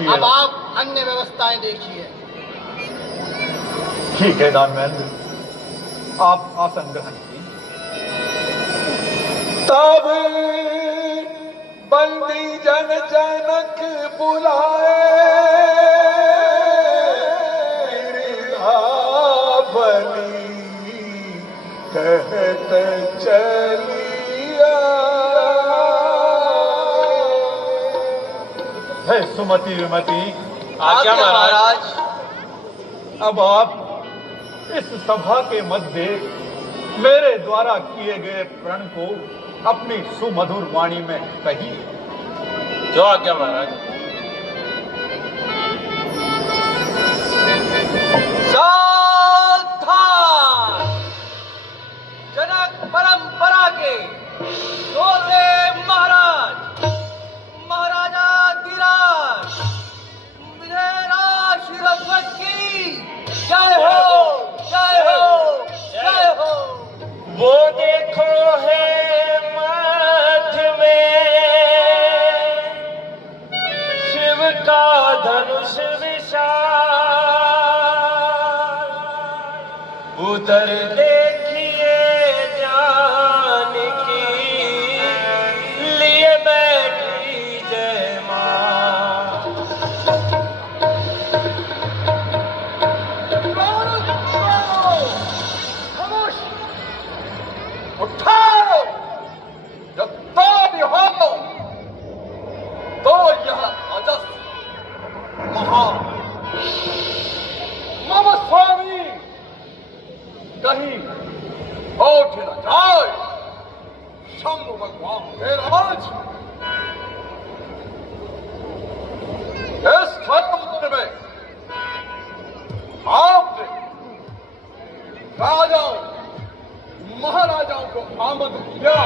कहिए। अब आप अन्य व्यवस्थाएं देखिए। ठीक है दानवेंद्र, आप आसन ग्रहण कीजिए। तब बंदी जन जनक बुलाए, बिरधावनी कहत चलिया। है सुमति विमति। आज्ञा महाराज। अब आप इस सभा के मध्य मेरे द्वारा किए गए प्रण को अपनी सुमधुर वाणी में कहिए। जो आज्ञा महाराज। सावधान! जनक परंपरा के 16वें महाराज महाराजा धीराज विजयराज की जय हो, जय हो, जय हो। वो देखो है मध्य में शिव का धनुष विशाल, उधर देखिए जानकी लिए बैठी जय मां। खामोश, उठाओ। जब तो हो तो यह अजस महा मम स्वामी कहीं उठ न जाए। शंभु भगवान देवराज इस मंदिर में आपने राजाओं महाराजाओं को आमंत्रित किया।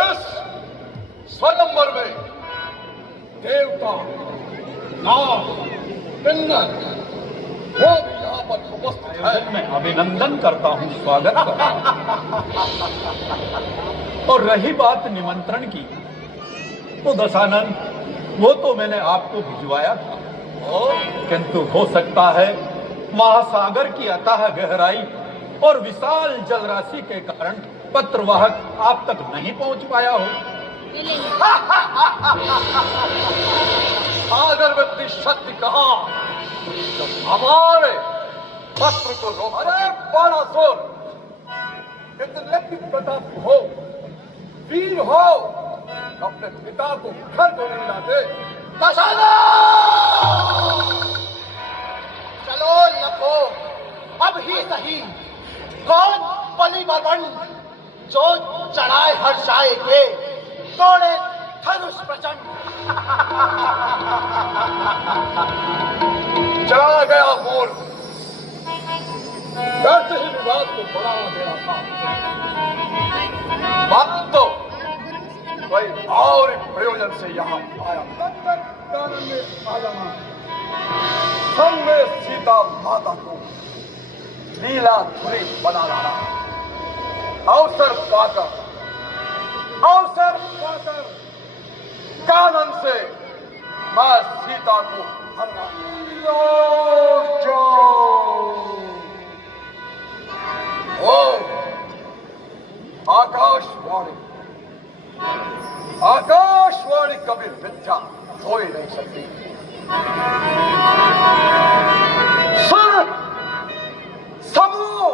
इस स्वयंवर में देवता नाग किन्नर वो भी यहाँ पर उपस्थित है। मैं अभिनंदन करता हूँ, स्वागत करता हूँ। और रही बात निमंत्रण की, तो दशानंद वो तो मैंने आपको भिजवाया था, किंतु हो सकता है महासागर की अथाह गहराई और विशाल जलराशि के कारण पत्रवाहक आप तक नहीं पहुंच पाया हो। सागर में इतनी शक्ति कहाँ जब हमारे पत्र को रोक। अरे बड़ा जोर, कितने भी प्रताप हो, वीर हो, अपने पिता को घर को नहीं लाते। चलो लखो, अब ही सही। कौन बलि बलवंत जो चढ़ाए हर्षाए के तोड़े धनुष प्रचंड। चला गया बोल, व्यर्थ ही विवाद को बढ़ावा दे रहा था। बात तो कोई और प्रयोजन से यहाँ आया। कानन में आ जाना, संग में सीता माता को लीला धुरी बना लाना। अवसर पाकर कानन से मैं सीता को हरना। ओ आकाशवाणी कभी मिथ्या हो ही नहीं सकती। सुन समूह,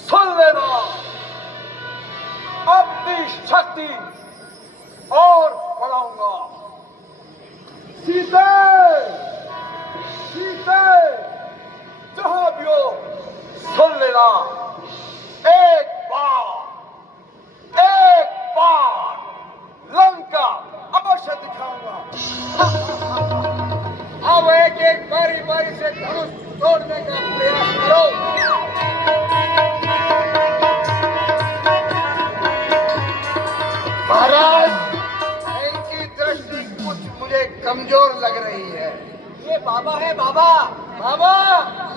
सुन लेना, अपनी शक्ति और बढ़ाऊंगा। सीते जहां भी हो सुन लेना। एक बार लंका अवश्य दिखाऊंगा। अब एक बारी से धनुष तोड़ने का प्रयास करो। महाराज, इनकी दृष्टि कुछ मुझे कमजोर लग रही है। ये बाबा है बाबा। बाबा,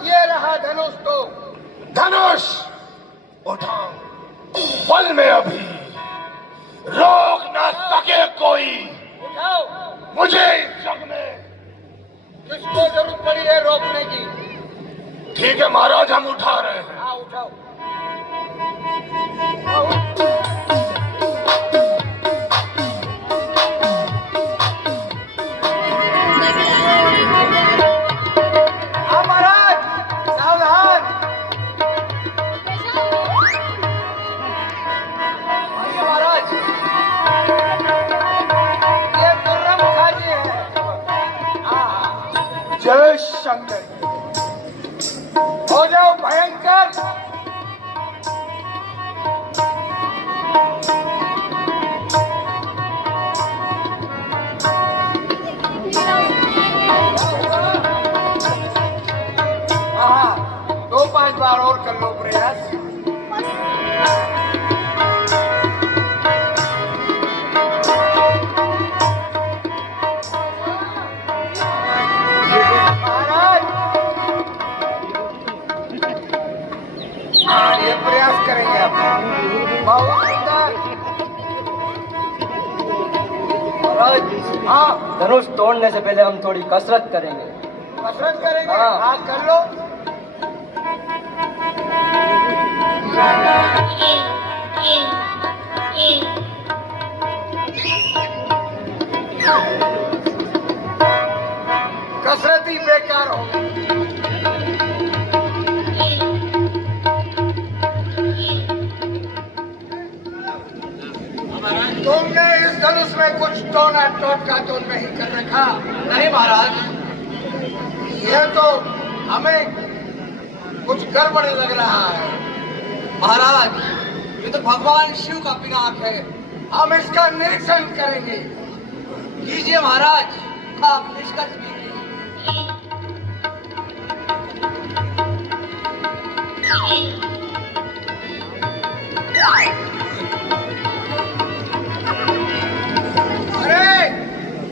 ये रहा धनुष। तो धनुष उठाओ, बल में अभी रोक ना सके कोई। उठाओ। ठीक है महाराज, हम उठा रहे हैं। हाँ उठाओ। हाँ महाराज, सावधान। आइए महाराज, ये खुर्रम खाजी है। हाँ, जय शंकर। हो जाओ भयंकर। हाँ, 2-5 बार और कर लो प्रयास। महाराज, हाँ, ये प्रयास करेंगे आप। बहुत सुंदर। हाँ, धनुष तोड़ने से पहले हम थोड़ी कसरत करेंगे। कसरत करेंगे। हाँ। हाँ, कर लो। कसरत ही बेकार हो गई। तुमने इस धनुष में कुछ टोना टोटका तो नहीं कर रखा? नहीं महाराज, यह तो हमें कुछ गड़बड़ लग रहा है। महाराज, ये तो भगवान शिव का पिनाक है। हम इसका निरीक्षण करेंगे। कीजिए महाराज, आप निष्कर्ष कीजिए। अरे,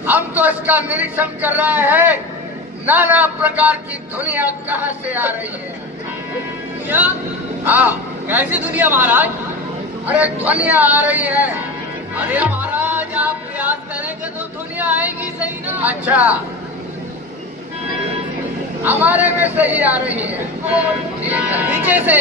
हम तो इसका निरीक्षण कर रहे हैं। नाना प्रकार की दुनिया कहाँ से आ रही है? दुनिया? हाँ। कैसी दुनिया महाराज? अरे दुनिया आ रही है। अरे महाराज, आप प्रयास करेंगे तो दुनिया आएगी सही ना? अच्छा, हमारे में से ही आ रही है। ठीक है, नीचे से।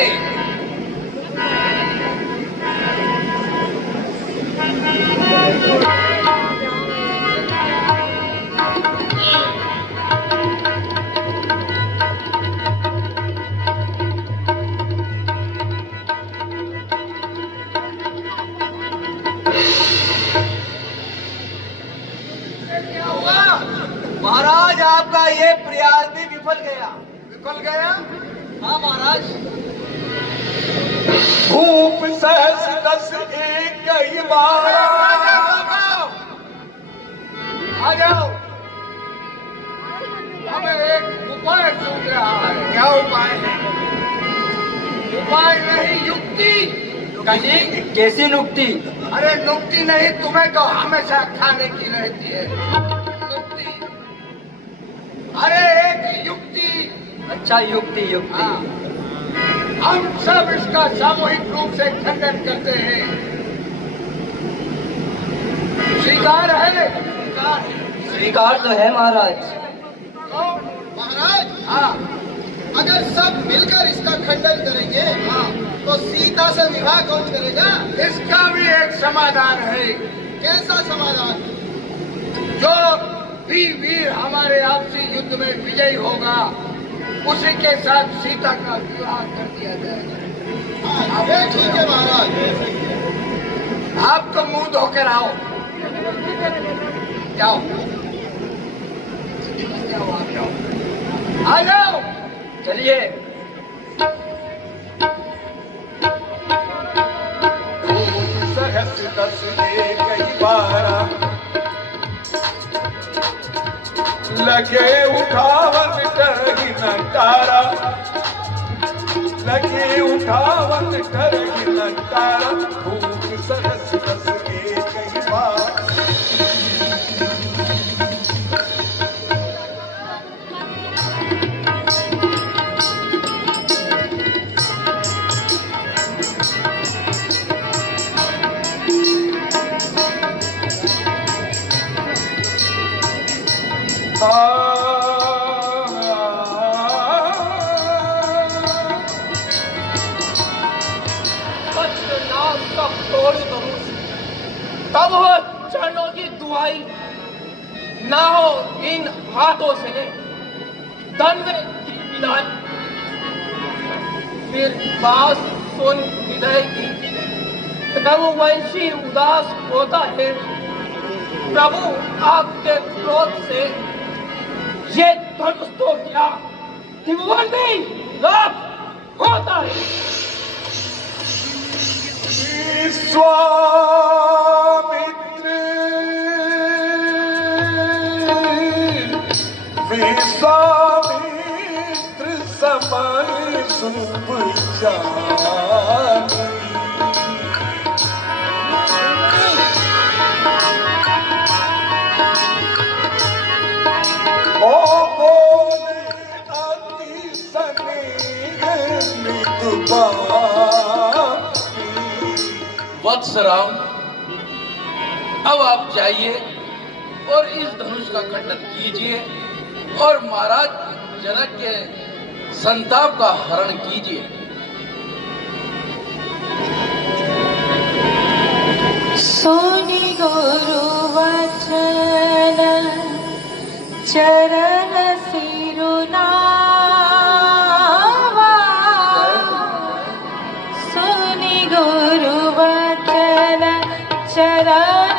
क्या हुआ? महाराज, आपका ये प्रयास भी विफल गया। विफल गया? हाँ महाराज। धूप सहस दस एक कई बार। आ जाओ। हमें एक उपाय सूझ रहा है। क्या उपाय है? उपाय नहीं, युक्ति। कैसी नुक्ति? अरे नुक्ति नहीं, तुम्हें तो हमेशा खाने की रहती है नुक्ति। अरे एक युक्ति। अच्छा, युक्ति युक्ति। हाँ, हम सब इसका सामूहिक रूप से खंडन करते हैं। स्वीकार है? स्वीकार है। स्वीकार तो है महाराज। तो महाराज, हाँ, अगर सब मिलकर इसका खंडन करेंगे, हाँ, तो सीता से विवाह कौन करेगा? इसका भी एक समाधान है। कैसा समाधान? जो भी वीर हमारे आपसी युद्ध में विजयी होगा, उसी के साथ सीता का विवाह कर दिया जाएगा। हाँ, ठीक है महाराज। आप तो मुंह धोकर आओ। जाओ जाओ, आप जाओ। आ जाओ। चलिए। सहस दस कई बारा लगे उठावन करही नटारा। लगे उठावन करही नटारा। धूप सहस दस कई बार। तब हो चरणों की दुआई, ना हो इन हाथों से दंड की विदाई। फिर बात सुन हृदय की, रघुवंशी उदास होता है। प्रभु आपके क्रोध से ये धनुष तो क्या दिव्यवर्णी लाभ होता है। विश्वामित्र समान सुप जानी। ओ बोले अति स्नेह मृदुबानी। वत्स राम, अब आप जाइए और इस धनुष का खंडन कीजिए और महाराज जनक के संताप का हरण कीजिए। सुनि गुरु वचन चरण सिरुनावा। सुनि गुरु वचन चरण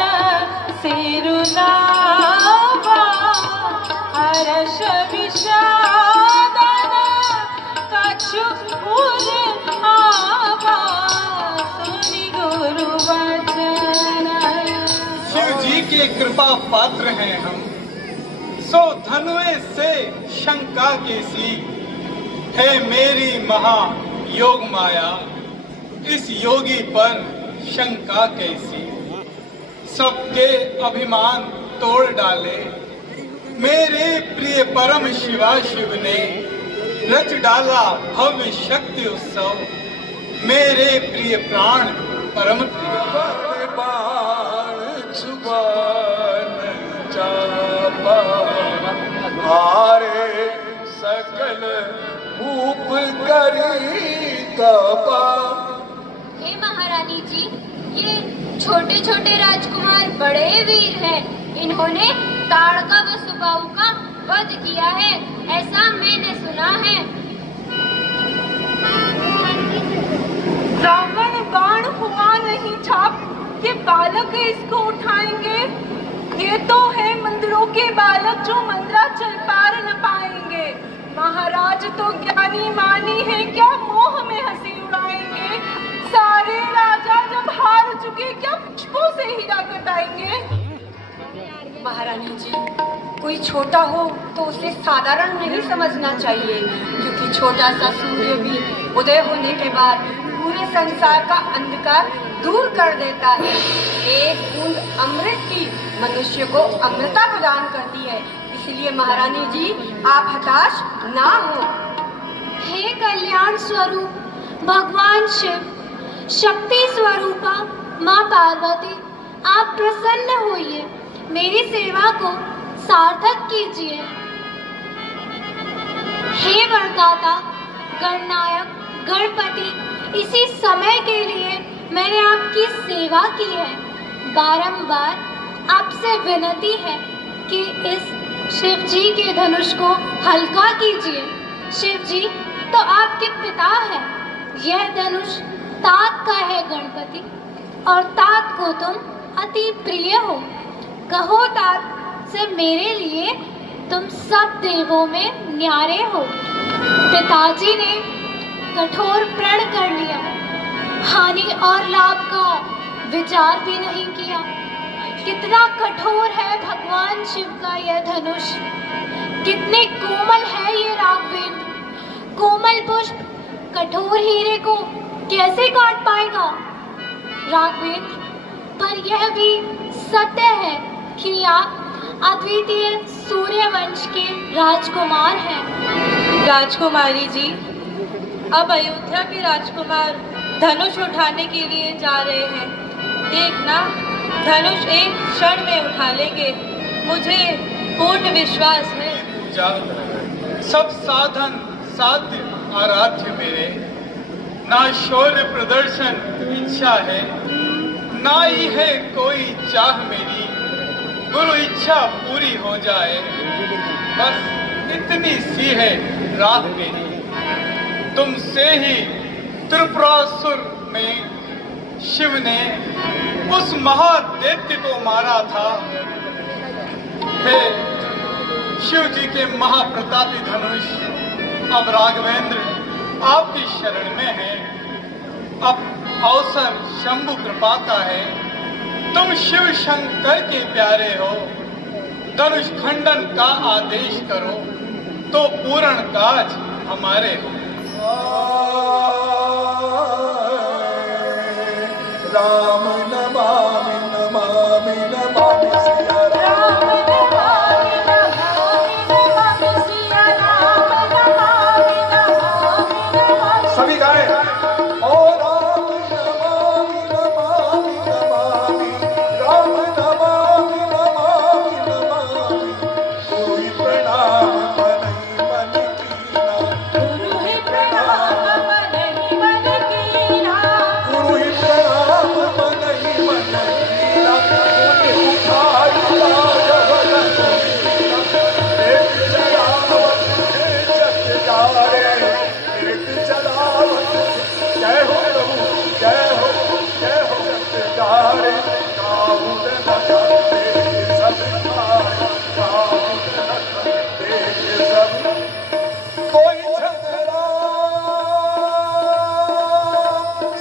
सिरुनावा। हर्ष विषादन कछु उर आवा। सुनि गुरु वचन। शिव जी के कृपा पात्र हैं हम, सो धनुए से शंका के सी है मेरी महा योग माया। इस योगी पर शंका कैसी, सबके अभिमान तोड़ डाले। मेरे प्रिय परम शिवा शिव ने रच डाला भव्य शक्ति उत्सव। मेरे प्रिय प्राण परम प्रिय बाण जुबान चापा। हारे सकल रूप करी तपा। हे महारानी जी, ये छोटे छोटे राजकुमार बड़े वीर हैं। इन्होंने ताड़का व सुबाहु का वध किया है, ऐसा मैंने सुना है। रावण बाण हुआ नहीं छाप, ये बालक इसको उठाएंगे। ये तो है मंदिरों के बालक जो मंदिराचल पार न पाएंगे। महाराज तो ज्ञानी मानी है, क्या मोह में हंसी उड़ाएंगे। सारे राजा जब हार चुके, क्या पुष्पों से हीरा कटाएंगे। महारानी जी, कोई छोटा हो तो उसे साधारण नहीं समझना चाहिए, क्योंकि छोटा सा सूर्य भी उदय होने के बाद पूरे संसार का अंधकार दूर कर देता है। एक बूंद अमृत की मनुष्य को अमृता प्रदान करती है। इसलिए महारानी जी, आप हताश ना हो। हे कल्याण स्वरूप भगवान शिव, शक्ति स्वरूपा माँ पार्वती, आप प्रसन्न होइए, मेरी सेवा को सार्थक कीजिए। हे वरदाता गणनायक गणपति, इसी समय के लिए मैंने आपकी सेवा की है। बारंबार आपसे विनती है कि इस शिव जी के धनुष को हल्का कीजिए। शिव जी तो आपके पिता है। यह धनुष तात का है गणपति, और तात को तुम अति प्रिय हो। कहो तात से मेरे लिए तुम सब देवों में न्यारे हो। पिताजी ने कठोर प्रण कर लिया, हानि और लाभ का विचार भी नहीं किया। कितना कठोर है भगवान शिव का यह धनुष, कितने कोमल है ये राघवेंद्र। कोमल पुष्प कठोर हीरे को कैसे काट पाएगा राघवेंद्र। पर यह भी सत्य है कि आप अद्वितीय सूर्यवंश के राजकुमार हैं। राजकुमारी जी, अब अयोध्या के राजकुमार धनुष उठाने के लिए जा रहे हैं। देखना, धनुष एक क्षण में उठा लेंगे, मुझे पूर्ण विश्वास है। सब साधन साध्य आराध्य मेरे, ना शौर्य प्रदर्शन इच्छा है, नाई है कोई चाह मेरी, गुरु इच्छा पूरी हो जाए। बस इतनी सी है राह मेरी, तुमसे ही त्रिपुरासुर में शिव ने उस महादैत्य को मारा था। हे शिव जी के महाप्रतापी धनुष अब राघवेंद्र आपकी शरण में है। अब अवसर शंभु कृपा का है, तुम शिव शंकर के प्यारे हो। धनुष खंडन का आदेश करो तो पूर्ण काज हमारे हो। राम नमामि नमामि नमामि सिया राम। सभी गाएं। ओ राम नमामि नमामि नमामि, राम नमामि नमामि नमामि। कोई प्रणाम मनहि मन कीना, गुरु ही प्रणाम मनहि मन कीना। गुरु ही प्रणाम मनहि मन कीना। उन्हें उठाई राजवदन कीना। एक जलावत जग जारे, एक जलावत। जय हो प्रभु, जय हो सत्यनारायण। काहुन न करते सब खाए, काहुन न करते सब। कोई झगड़ा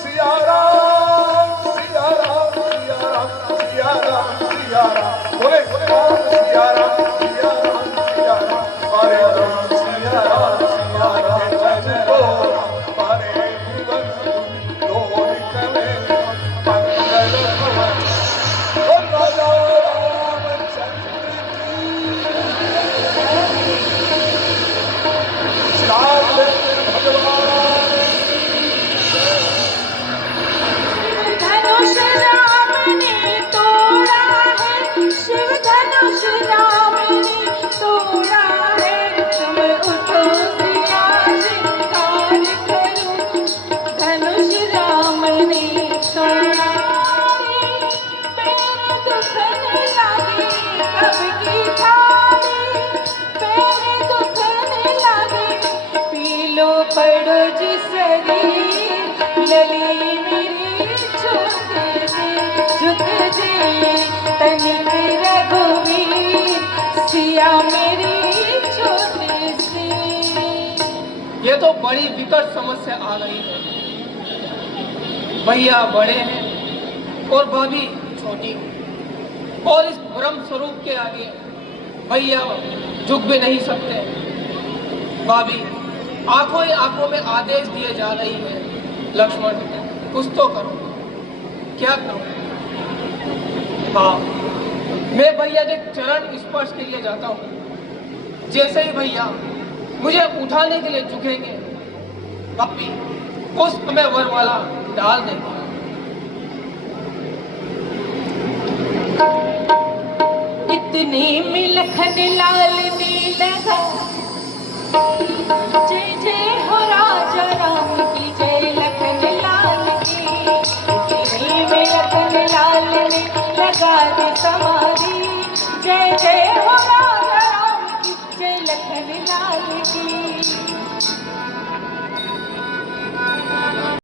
सिया राम, सिया राम, सिया राम, सिया राम, सिया राम। बोले राम सिया राम, सिया राम, सिया राम। हरे राम सिया राम, सिया राम। जय जय हो हरे भुवन लोक करे मंगल भवन। ओ राजा रामचंद्र की राघवेंद्र भगवान। धनुष राम ने तोड़ा है, शिव धनुष राम ने तोड़ा है। तुम उठो सिया शिकार करो, धनुष राम ने तोड़ा है। पैर दुखने लगे कब की थाली, पैर दुखने लगे पी लो पड़ो जिसरी। लली मेरी झुक जे तनिक रघुवीर, सिया मेरी छोटे से। ये तो बड़ी विकट समस्या आ गई है। भैया बड़े हैं और भाभी छोटी, और इस ब्रह्म स्वरूप के आगे भैया झुक भी नहीं सकते। भाभी आंखों ही आंखों में आदेश दिए जा रही है, लक्ष्मण कुछ तो करो। क्या करूं? हाँ, मैं भैया के चरण स्पर्श के लिए जाता हूँ। जैसे ही भैया मुझे उठाने के लिए झुकेंगे, भाभी उस समय वरमाला डाल देंगे। इतने में लखन लाल ने लगा, जय जय हो राजा राम की जय। लखन लाल की इतने में लखन लाल ने लगा दी समाधि, जय जय हो राजा राम की जय। लखन लाल की